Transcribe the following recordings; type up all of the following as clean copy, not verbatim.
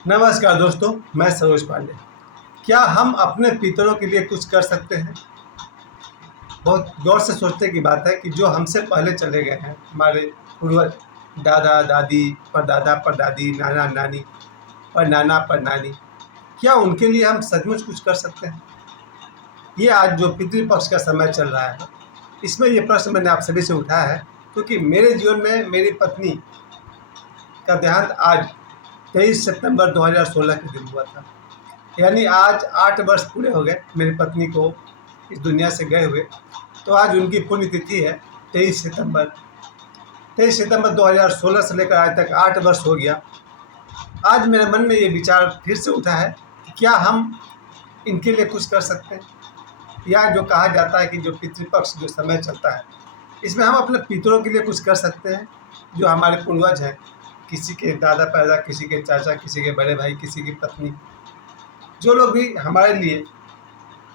नमस्कार दोस्तों, मैं सरोज पांडे। क्या हम अपने पितरों के लिए कुछ कर सकते हैं? बहुत गौर से सोचने की बात है कि जो हमसे पहले चले गए हैं, हमारे पूर्वज, दादा दादी, परदादा परदादी, नाना नानी, परनाना परनानी, क्या उनके लिए हम सचमुच कुछ कर सकते हैं? ये आज जो पितृपक्ष का समय चल रहा है, इसमें ये प्रश्न मैंने आप सभी से उठाया है क्योंकि मेरे जीवन में मेरी पत्नी का देहांत आज 23 सितंबर 2016 के दिन हुआ था। यानी आज 8 वर्ष पूरे हो गए मेरी पत्नी को इस दुनिया से गए हुए। तो आज उनकी पुण्यतिथि है 23 सितंबर। 23 सितंबर 2016 से लेकर आज तक 8 वर्ष हो गया। आज मेरे मन में ये विचार फिर से उठा है कि क्या हम इनके लिए कुछ कर सकते हैं, या जो कहा जाता है कि जो पितृपक्ष जो समय चलता है, इसमें हम अपने पितरों के लिए कुछ कर सकते हैं। जो हमारे पूर्वज हैं, किसी के दादा परदादा, किसी के चाचा, किसी के बड़े भाई, किसी की पत्नी, जो लोग भी हमारे लिए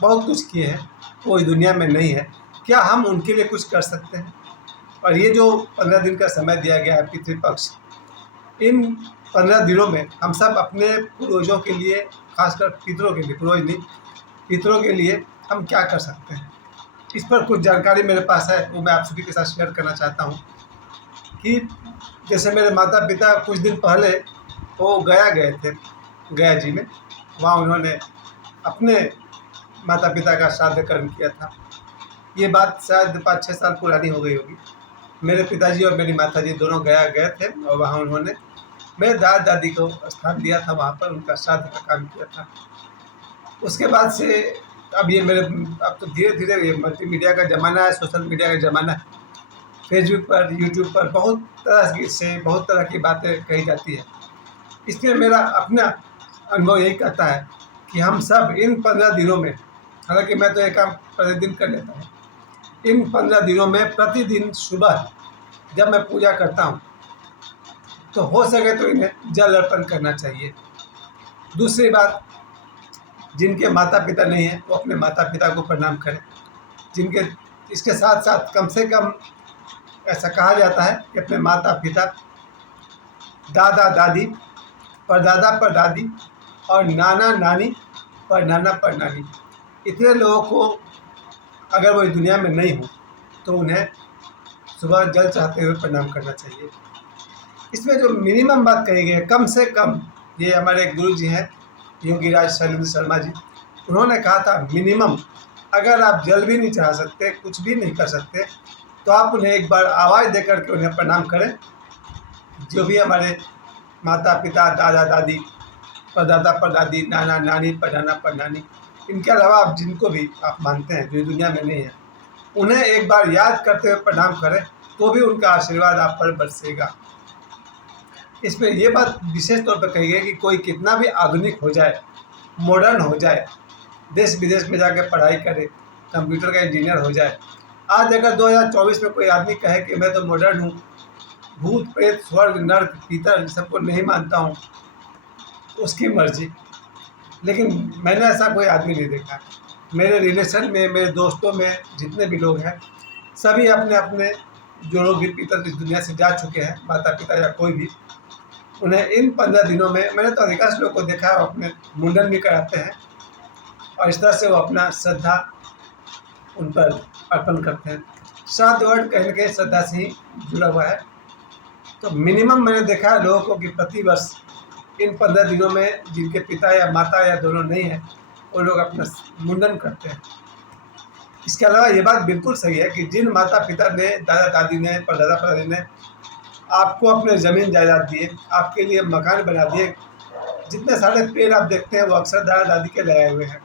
बहुत कुछ किए हैं, वो इस दुनिया में नहीं है, क्या हम उनके लिए कुछ कर सकते हैं? और ये जो 15 दिन का समय दिया गया है पितृपक्ष, इन 15 दिनों में हम सब अपने पूर्वजों के लिए, खासकर पितरों के लिए, पूर्वज नहीं, पितरों के लिए हम क्या कर सकते हैं? इस पर कुछ जानकारी मेरे पास है, वो मैं आप सभी के साथ शेयर करना चाहता हूँ। कि जैसे मेरे माता पिता कुछ दिन पहले वो गया गए थे, गया जी में। वहाँ उन्होंने अपने माता पिता का श्राद्ध कर्म किया था। ये बात शायद 5-6 साल पुरानी हो गई होगी। मेरे पिताजी और मेरी माताजी दोनों गया गए थे और वहाँ उन्होंने मेरे दादा दादी को स्थान दिया था, वहाँ पर उनका श्राद्ध का काम किया था। उसके बाद से अब तो धीरे धीरे ये मल्टीमीडिया का ज़माना है, सोशल मीडिया का ज़माना है। फेसबुक पर, यूट्यूब पर बहुत तरह की बातें कही जाती है। इसलिए मेरा अपना अनुभव यही कहता है कि हम सब इन 15 दिनों में, हालांकि मैं तो ये काम प्रतिदिन कर लेता हूँ, इन 15 दिनों में प्रतिदिन सुबह जब मैं पूजा करता हूँ तो हो सके तो इन्हें जल अर्पण करना चाहिए। दूसरी बात, जिनके माता पिता नहीं हैं वो अपने माता पिता को प्रणाम करें। जिनके इसके साथ साथ कम से कम ऐसा कहा जाता है कि अपने माता पिता, दादा दादी, परदादा परदादी और नाना नानी, परनाना परनानी, इतने लोगों को अगर वो इस दुनिया में नहीं हो तो उन्हें सुबह जल चढ़ाते हुए प्रणाम करना चाहिए। इसमें जो मिनिमम बात कही गई है, कम से कम, ये हमारे एक गुरु जी हैं, योगीराज शैलेंद्र शर्मा जी, उन्होंने कहा था मिनिमम अगर आप जल भी नहीं चढ़ा सकते, कुछ भी नहीं कर सकते, तो आप उन्हें एक बार आवाज़ दे करके उन्हें प्रणाम करें। जो भी हमारे माता पिता, दादा दादी, परदादा परदादी, नाना नानी, परनाना परनानी, इनके अलावा आप जिनको भी आप मानते हैं जो दुनिया में नहीं है, उन्हें एक बार याद करते हुए प्रणाम करें, तो भी उनका आशीर्वाद आप पर बरसेगा। इसमें ये बात विशेष तौर पर कही गई कि कोई कितना भी आधुनिक हो जाए, मॉडर्न हो जाए, देश विदेश में जाकर पढ़ाई करे, कंप्यूटर का इंजीनियर हो जाए, आज अगर 2024 में कोई आदमी कहे कि मैं तो मॉडर्न हूँ, भूत प्रेत स्वर्ग नर्क पितर सबको नहीं मानता हूँ, उसकी मर्जी। लेकिन मैंने ऐसा कोई आदमी नहीं देखा। मेरे रिलेशन में, मेरे दोस्तों में जितने भी लोग हैं, सभी अपने अपने जो लोग भी पितर इस दुनिया से जा चुके हैं, माता पिता या कोई भी, उन्हें इन 15 दिनों में, मैंने तो अधिकांश लोगों को देखा है, वो अपने मुंडन भी कराते हैं और इस तरह से वो अपना श्रद्धा उन पर अर्पण करते हैं। श्राद्ध वर्ड कहीं ना कहीं श्रद्धा से ही जुड़ा हुआ है। तो मिनिमम मैंने देखा है लोगों को कि प्रतिवर्ष इन 15 दिनों में जिनके पिता या माता या दोनों नहीं है, वो लोग अपना मुंडन करते हैं। इसके अलावा ये बात बिल्कुल सही है कि जिन माता पिता ने, दादा दादी ने, परदादा परदादी ने आपको अपने ज़मीन जायदाद दिए, आपके लिए मकान बना दिए, जितने सारे पेड़ आप देखते हैं वो अक्सर दादा दादी के लगाए हुए हैं।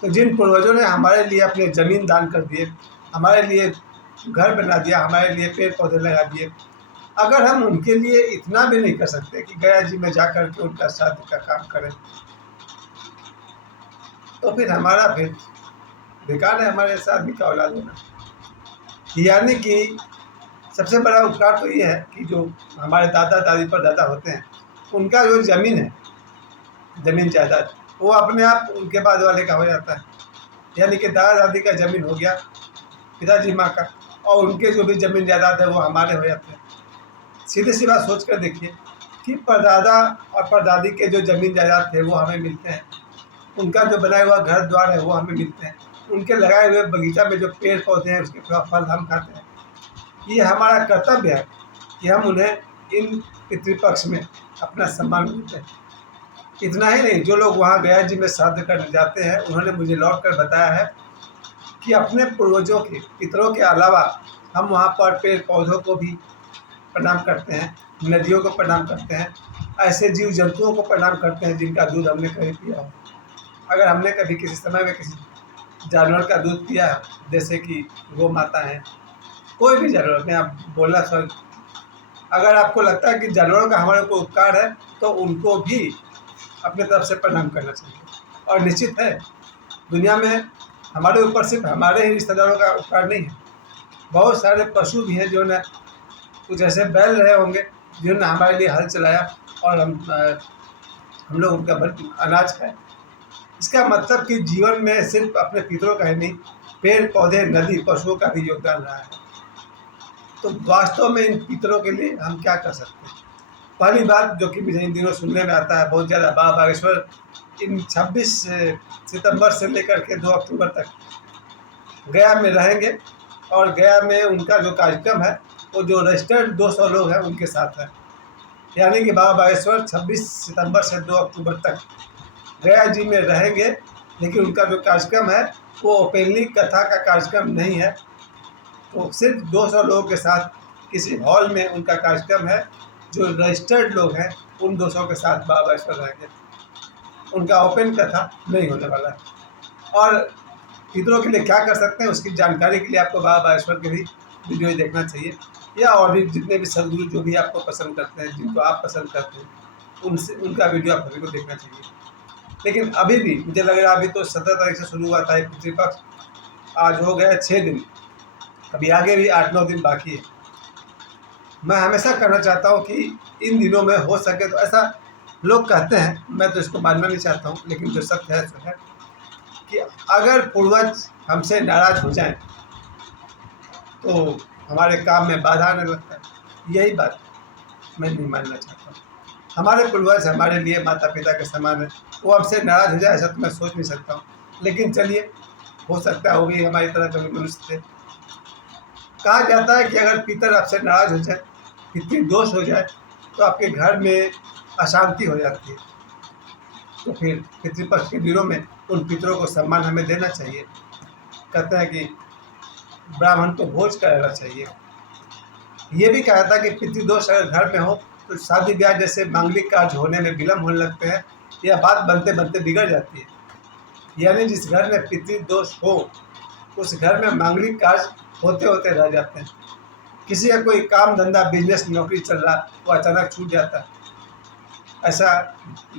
तो जिन पूर्वजों ने हमारे लिए अपने ज़मीन दान कर दिए, हमारे लिए घर बना दिया, हमारे लिए पेड़ पौधे लगा दिए, अगर हम उनके लिए इतना भी नहीं कर सकते कि गया जी में जा कर के उनका श्राद्ध का काम करें, तो फिर हमारा फिर बेकार है हमारे ऐसे आदमी का औलाद होना। यानी कि सबसे बड़ा उपकार तो ये है कि जो हमारे दादा दादी पर दादा होते हैं, उनका जो ज़मीन है, ज़मीन जायदाद, वो अपने आप उनके बाद वाले का हो जाता है। यानी कि दादा दादी का ज़मीन हो गया पिताजी माँ का, और उनके जो भी ज़मीन जायदाद है वो हमारे हो जाते हैं। सीधी सी बात सोच कर देखिए कि परदादा और परदादी के जो ज़मीन जायदाद थे वो हमें मिलते हैं, उनका जो बनाया हुआ घर द्वार है वो हमें मिलते हैं, उनके लगाए हुए बगीचा में जो पेड़ पौधे हैं उसके फल हम खाते हैं। ये हमारा कर्तव्य है कि हम उन्हें इन पितृपक्ष में अपना सम्मान देते हैं। इतना ही नहीं, जो लोग वहाँ गया जी में श्राद्ध करने जाते हैं, उन्होंने मुझे लौट कर बताया है कि अपने पूर्वजों के पितरों के अलावा हम वहाँ पर पेड़ पौधों को भी प्रणाम करते हैं, नदियों को प्रणाम करते हैं, ऐसे जीव जंतुओं को प्रणाम करते हैं जिनका दूध हमने कभी पिया हो। अगर हमने कभी किसी समय में किसी जानवर का दूध पिया है, जैसे कि गौ माता है, कोई भी जानवर में आप बोलना सर, अगर आपको लगता है कि जानवरों का हमारे ऊपर उपकार है तो उनको भी अपने तरफ से प्रणाम करना चाहिए। और निश्चित है, दुनिया में हमारे ऊपर सिर्फ हमारे ही रिश्तेदारों का उपकार नहीं है, बहुत सारे पशु भी हैं जो ने कुछ ऐसे बैल रहे होंगे जिन्होंने हमारे लिए हल चलाया और हम लोग उनका अनाज खाए। इसका मतलब कि जीवन में सिर्फ अपने पितरों का ही नहीं, पेड़ पौधे नदी पशुओं का भी योगदान रहा है। तो वास्तव में इन पितरों के लिए हम क्या कर सकते हैं? पहली बात जो कि मुझे इन दिनों सुनने में आता है बहुत ज़्यादा, बाबा बागेश्वर इन 26 सितंबर से लेकर के 2 अक्टूबर तक गया में रहेंगे और गया में उनका जो कार्यक्रम है वो जो रजिस्टर्ड 200 लोग हैं उनके साथ है। यानी कि बाबा बागेश्वर 26 सितंबर से 2 अक्टूबर तक गया जी में रहेंगे, लेकिन उनका जो कार्यक्रम है वो ओपनली कथा का कार्यक्रम नहीं है, तो सिर्फ 200 लोगों के साथ किसी हॉल में उनका कार्यक्रम है। जो रजिस्टर्ड लोग हैं उन 200 के साथ बाबा बागेश्वर रहेंगे, उनका ओपन कथा नहीं होने वाला है। और पितरों के लिए क्या कर सकते हैं उसकी जानकारी के लिए आपको बाबा बागेश्वर के भी वीडियो देखना चाहिए, या और भी जितने भी सदगुरु जो भी आपको पसंद करते हैं, जिनको आप पसंद करते हैं, उनसे उनका वीडियो आप सभी को देखना चाहिए। लेकिन अभी भी मुझे लग रहा है, अभी तो 17 तारीख से शुरू हुआ था पितृपक्ष, आज हो गया 6 दिन, अभी आगे भी 8-9 दिन बाकी है। मैं हमेशा करना चाहता हूँ कि इन दिनों में हो सके तो ऐसा लोग कहते हैं, मैं तो इसको मानना नहीं चाहता हूँ, लेकिन जो सत्य है सो है कि अगर पूर्वज हमसे नाराज़ हो जाएं तो हमारे काम में बाधा आने लगता है। यही बात मैं नहीं मानना चाहता हूँ। हमारे पूर्वज हमारे लिए माता पिता के समान है, वो हमसे नाराज़ हो जाए ऐसा तो मैं सोच नहीं सकता हूँ, लेकिन चलिए, हो सकता है वो भी हमारी तरह कभी मनुष्य थे। कहा जाता है कि अगर पितर आपसे नाराज़ हो जाए, पितृ दोष हो जाए, तो आपके घर में अशांति हो जाती है। तो फिर पितृपक्ष के दिनों में उन पितरों को सम्मान हमें देना चाहिए। कहते हैं कि ब्राह्मण को भोज कराना चाहिए। ये भी कहा था कि पितृदोष अगर घर में हो तो शादी ब्याह जैसे मांगलिक कार्य होने में विलम्ब होने लगते हैं, या बात बनते बनते बिगड़ जाती है। यानी जिस घर में पितृदोष हो उस घर में मांगलिक कार्य होते होते रह जाते हैं। किसी का कोई काम धंधा बिजनेस नौकरी चल रहा वो अचानक छूट जाता है। ऐसा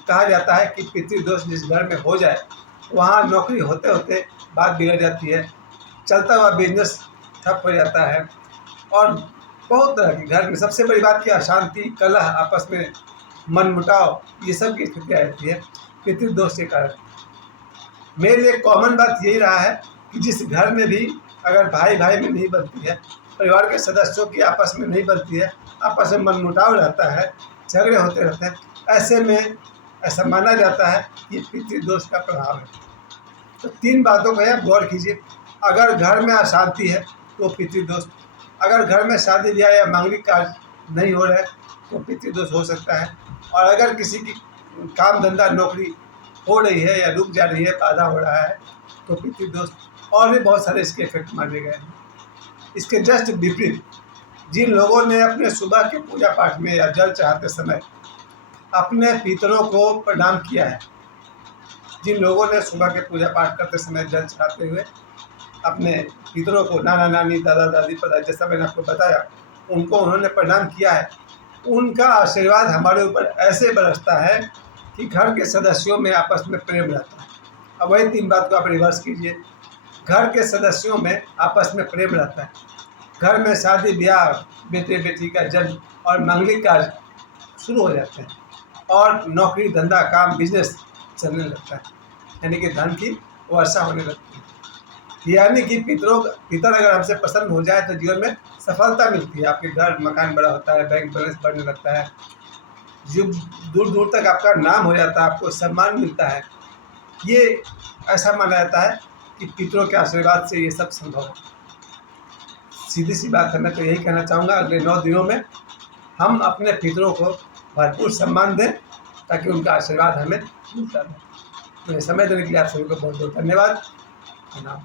कहा जाता है कि पितृदोष जिस घर में हो जाए वहाँ नौकरी होते होते बात बिगड़ जाती है, चलता हुआ बिजनेस ठप हो जाता है, और बहुत तरह की घर में सबसे बड़ी बात की अशांति, कलह, आपस में मनमुटाव, ये सब की स्थिति रहती है पितृदोष के कारण। मेरे लिए कॉमन बात यही रहा है कि जिस घर में भी अगर भाई भाई में नहीं बनती है, परिवार के सदस्यों की आपस में नहीं बनती है, आपस में मनमुटाव रहता है, झगड़े होते रहते हैं, ऐसे में ऐसा माना जाता है कि पितृदोष का प्रभाव है। तो 3 बातों को आप गौर कीजिए। अगर घर में अशांति है तो पितृदोष, अगर घर में शादी ब्याह या मांगलिक कार्य नहीं हो रहे तो पितृदोष हो सकता है, और अगर किसी की काम धंधा नौकरी हो रही है या रुक जा रही है, बाधा हो रहा है, तो पितृदोष। और भी बहुत सारे इसके इफेक्ट माने गए हैं। इसके जस्ट विपरीत, जिन लोगों ने अपने सुबह के पूजा पाठ में या जल चढ़ाते समय अपने पितरों को प्रणाम किया है, जिन लोगों ने सुबह के पूजा पाठ करते समय जल चढ़ाते हुए अपने पितरों को, नाना नानी दादा दादी पता जैसा मैंने आपको बताया, उनको उन्होंने प्रणाम किया है, उनका आशीर्वाद हमारे ऊपर ऐसे बरसता है कि घर के सदस्यों में आपस में प्रेम रहता है। अब वही 3 बात को आप रिवर्स कीजिए। घर के सदस्यों में आपस में प्रेम रहता है, घर में शादी ब्याह, बेटे बेटी का जन्म और मांगलिक कार्य शुरू हो जाते हैं, और नौकरी धंधा काम बिजनेस चलने लगता है, यानी कि धन की वर्षा होने लगती है। यानी कि पितर अगर हमसे पसंद हो जाए तो जीवन में सफलता मिलती है, आपके घर मकान बड़ा होता है, बैंक बैलेंस बढ़ने लगता है, जो दूर दूर तक आपका नाम हो जाता है, आपको सम्मान मिलता है। ये ऐसा माना जाता है कि पितरों के आशीर्वाद से ये सब संभव है। सीधी सी बात है, मैं तो यही कहना चाहूँगा अगले 9 दिनों में हम अपने पितरों को भरपूर सम्मान दें ताकि उनका आशीर्वाद हमें मिलता रहे। तो समय देने के लिए आप सभी को बहुत बहुत धन्यवाद। प्रणाम।